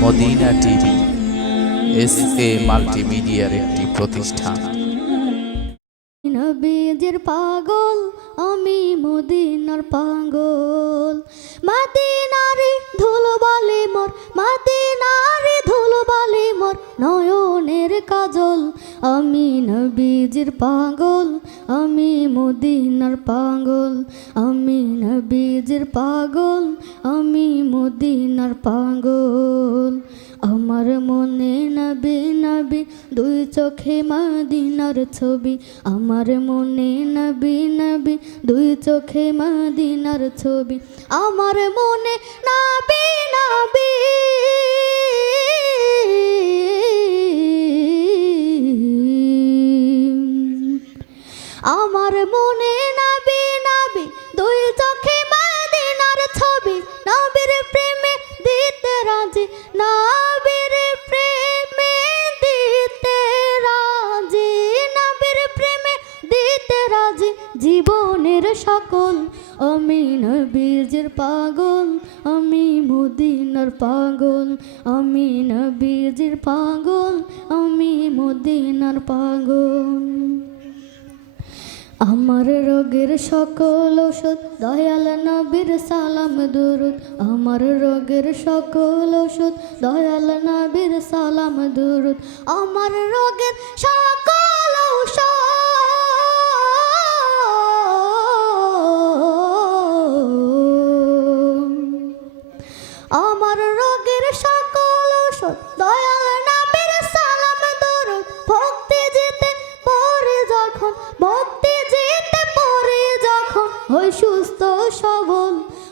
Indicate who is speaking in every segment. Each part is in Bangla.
Speaker 1: মদিনা টিভি, এস এ মাল্টিমিডিয়ার একটি প্রতিষ্ঠান।
Speaker 2: পাগল, আমি মদিনার পাগল। মাদিনারে ধুলো বালি মোর, মাদিনারে ধুলো বালি মোর, নয়নের কাজল। আমি নবীজির পাগল, আমি মদিনার পাগল। আমি নবীজির পাগল, আমি মদিনার পাগল। আমার মনে নবী নবী দুই চোখে মাদিনার ছবি। আমার মনে নবী নবী দুই চোখে মাদিনার ছবি। আমার মনে নবী নবী আমার মনে জীবনের সকল, আমি নবীজির পাগল, আমি মদিনার পাগল, আমি নবীজির পাগল, আমি মদিনার পাগল। আমার রোগের সকল ওষুধ, দয়াল নবীর সালাম দুরুদ। আমার রোগের সকল ওষুধ, দয়াল নবীর সালাম দুরুদ। আমার রোগের সকল দয়াল নামের সালাম দরুদ, ভক্তি যেতে পরে যখন, ভক্তি যেতে পরে যখন হই সুস্থ সবল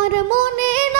Speaker 2: আমার মনে নবী